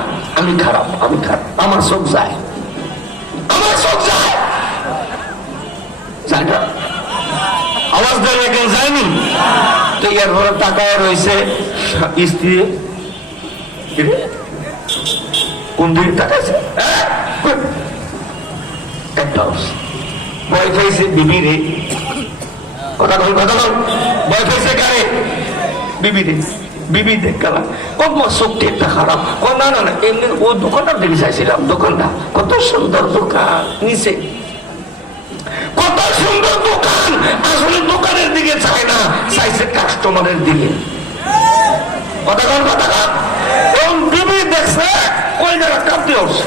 খারাপ, আমি খারাপ, আমি খারাপ, আমার চোখ যায়, আমার চোখ যায়, যায় না, আওয়াজ দেয় কেউ যায়নি তো এরপরে তাকায় রয়েছে স্ত্রী, কোন দিকে তাকাইছে, একটা ভয় পাইছে বিবি রে, কথা বল, কথা বল, ভয় পাইছে কারে, বিবি রে, বিবি দেখ গেলাম তোমার চোখটি একটা খারাপ, না না না এমনি ও দোকানটার দিকে চাইছিলাম, দোকানটা কত সুন্দর দোকান, নিচে কত সুন্দর দোকান, আসলে দোকানের দিকে চায় না, চাইছে কাস্টমারের দিকে, কথা কন, কথা কন, বিবি দেখছে ওই জায়গা কাঁপতে উঠছে।